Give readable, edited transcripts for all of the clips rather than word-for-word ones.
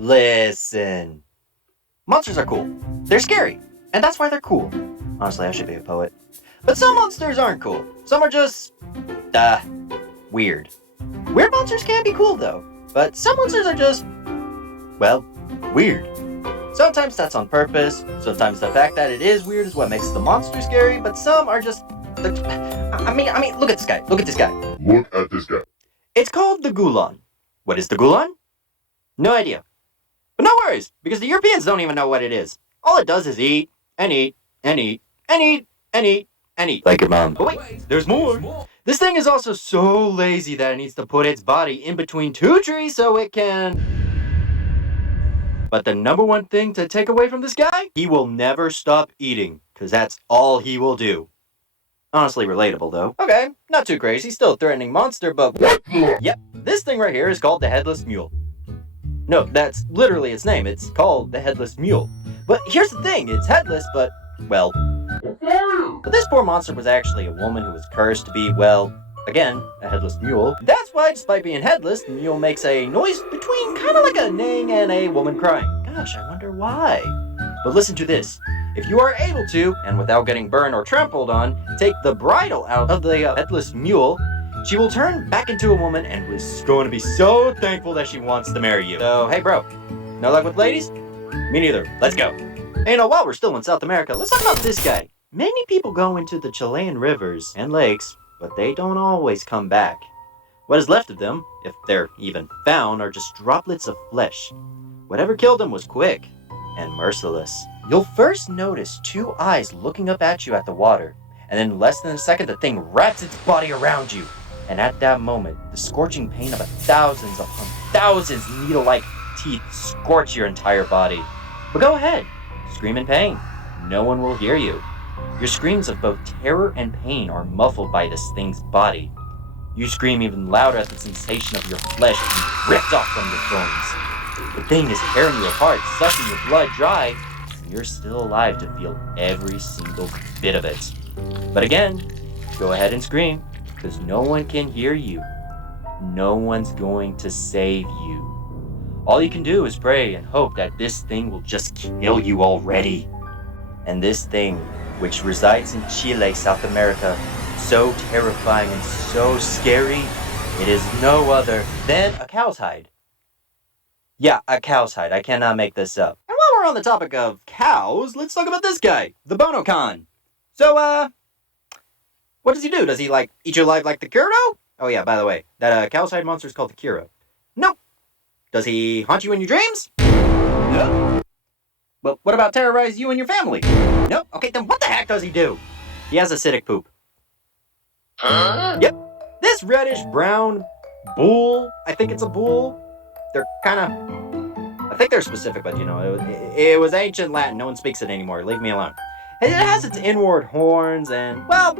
Listen. Monsters are cool. They're scary. And that's why they're cool. Honestly, I should be a poet. But some monsters aren't cool. Some are just... weird. Weird monsters can be cool, though. But some monsters are just... well, weird. Sometimes that's on purpose. Sometimes the fact that it is weird is what makes the monster scary. But some are just... I mean, look at this guy. Look at this guy. Look at this guy. It's called the Gulon. What is the Gulon? No idea. But no worries, because the Europeans don't even know what it is. All it does is eat, and eat, and eat, and eat, and eat, and eat. Like your mom. But wait, there's more. This thing is also so lazy that it needs to put its body in between two trees so it can... But the number one thing to take away from this guy? He will never stop eating, because that's all he will do. Honestly relatable, though. Okay, not too crazy, still a threatening monster, but... Yep, this thing right here is called the Headless Mule. No, that's literally its name. It's called the Headless Mule. But here's the thing, it's headless, but, well... But this poor monster was actually a woman who was cursed to be, well, again, a headless mule. That's why, despite being headless, the mule makes a noise between kind of like a neighing and a woman crying. Gosh, I wonder why. But listen to this. If you are able to, and without getting burned or trampled on, take the bridle out of the headless mule, she will turn back into a woman and is going to be so thankful that she wants to marry you. So, hey bro, no luck with ladies? Me neither. Let's go. And while we're still in South America, let's talk about this guy. Many people go into the Chilean rivers and lakes, but they don't always come back. What is left of them, if they're even found, are just droplets of flesh. Whatever killed them was quick and merciless. You'll first notice two eyes looking up at you at the water, and in less than a second the thing wraps its body around you. And at that moment, the scorching pain of thousands upon thousands needle-like teeth scorch your entire body. But go ahead, scream in pain. No one will hear you. Your screams of both terror and pain are muffled by this thing's body. You scream even louder at the sensation of your flesh being ripped off from your bones. The thing is tearing you apart, sucking your blood dry, and you're still alive to feel every single bit of it. But again, go ahead and scream, because no one can hear you. No one's going to save you. All you can do is pray and hope that this thing will just kill you already. And this thing, which resides in Chile, South America, so terrifying and so scary, it is no other than a cow's hide. Yeah, a cow's hide. I cannot make this up. And while we're on the topic of cows, let's talk about this guy, the Bonocon. So, what does he do? Does he, eat you alive like the Kuro? Oh yeah, by the way, that cow's hide monster is called the Kuro. Nope. Does he haunt you in your dreams? Nope. But what about terrorize you and your family? Nope. Okay, then what the heck does he do? He has acidic poop. Huh? Yep. This reddish-brown bull, I think it's a bull. They're kind of... I think they're specific, but, it was ancient Latin. No one speaks it anymore. Leave me alone. It has its inward horns and, well...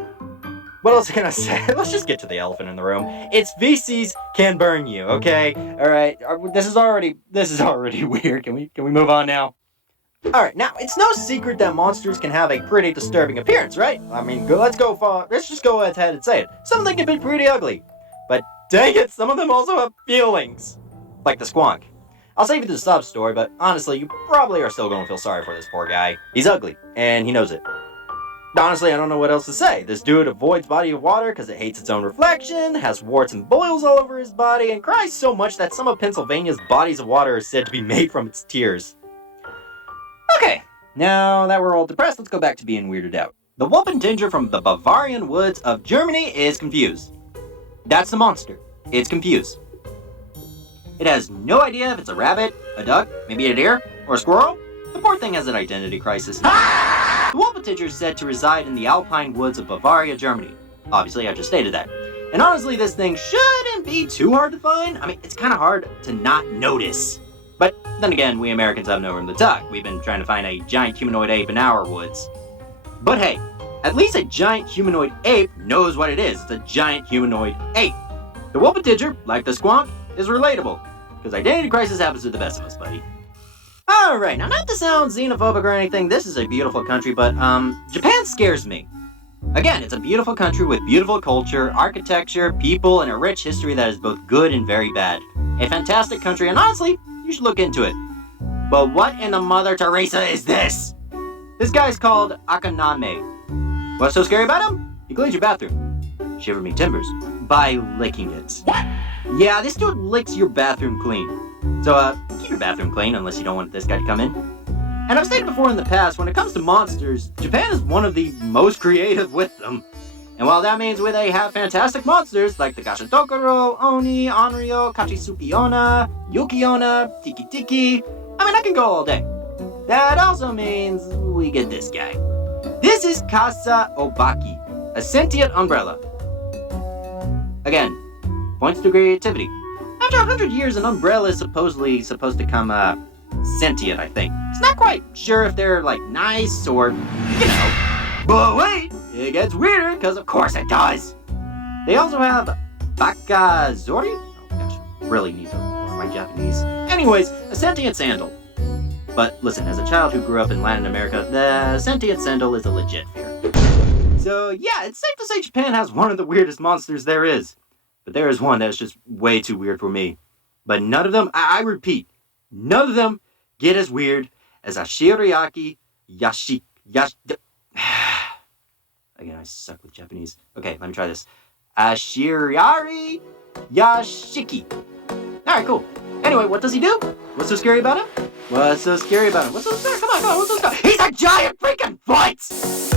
What else can I say? Let's just get to the elephant in the room. Its feces can burn you, okay? Alright, this is already weird. Can we move on now? Alright, now, it's no secret that monsters can have a pretty disturbing appearance, right? I mean, let's just go ahead and say it. Some of them can be pretty ugly. But dang it, some of them also have feelings. Like the squonk. I'll save you the sub story, but honestly, you probably are still going to feel sorry for this poor guy. He's ugly, and he knows it. Honestly, I don't know what else to say. This dude avoids body of water because it hates its own reflection, has warts and boils all over his body, and cries so much that some of Pennsylvania's bodies of water are said to be made from its tears. Okay, now that we're all depressed, let's go back to being weirded out. The Wolfentinger from the Bavarian woods of Germany is confused. That's the monster. It's confused. It has no idea if it's a rabbit, a duck, maybe a deer, or a squirrel. The poor thing has an identity crisis. The Wolfentinger is said to reside in the alpine woods of Bavaria, Germany. Obviously, I just stated that. And honestly, this thing shouldn't be too hard to find. I mean, it's kind of hard to not notice. But then again, we Americans have no room to talk. We've been trying to find a giant humanoid ape in our woods. But hey, at least a giant humanoid ape knows what it is. It's a giant humanoid ape. The Wolfentinger, like the squonk, is relatable. Because identity crisis happens to the best of us, buddy. Alright, now not to sound xenophobic or anything, this is a beautiful country, but, Japan scares me. Again, it's a beautiful country with beautiful culture, architecture, people, and a rich history that is both good and very bad. A fantastic country, and honestly, you should look into it. But what in the Mother Teresa is this? This guy's called Akaname. What's so scary about him? He cleans your bathroom. Shiver me timbers. By licking it. What? Yeah, this dude licks your bathroom clean. So, keep your bathroom clean unless you don't want this guy to come in. And I've stated before in the past, when it comes to monsters, Japan is one of the most creative with them. And while that means they have fantastic monsters like the Gashitokoro, Oni, Onryo, Kachisukiona, Yukiona, Tiki Tiki, I can go all day. That also means we get this guy. This is Kasa Obaki, a sentient umbrella. Again, points to creativity. After 100 years, an umbrella is supposedly supposed to come, sentient, I think. It's not quite sure if they're, nice or, But wait, it gets weirder, because of course it does. They also have Bakazori? Oh gosh, really need to learn my Japanese. Anyways, a sentient sandal. But listen, as a child who grew up in Latin America, the sentient sandal is a legit fear. So yeah, it's safe to say Japan has one of the weirdest monsters there is. But there is one that is just way too weird for me. But none of them, I repeat, none of them get as weird as a Shirayaki Again, I suck with Japanese. Okay, let me try this. Ashirari Yashiki. Alright, cool. Anyway, what does he do? What's so scary about him? What's so scary about him? What's so scary? Come on, what's so scary? He's a giant freaking foot!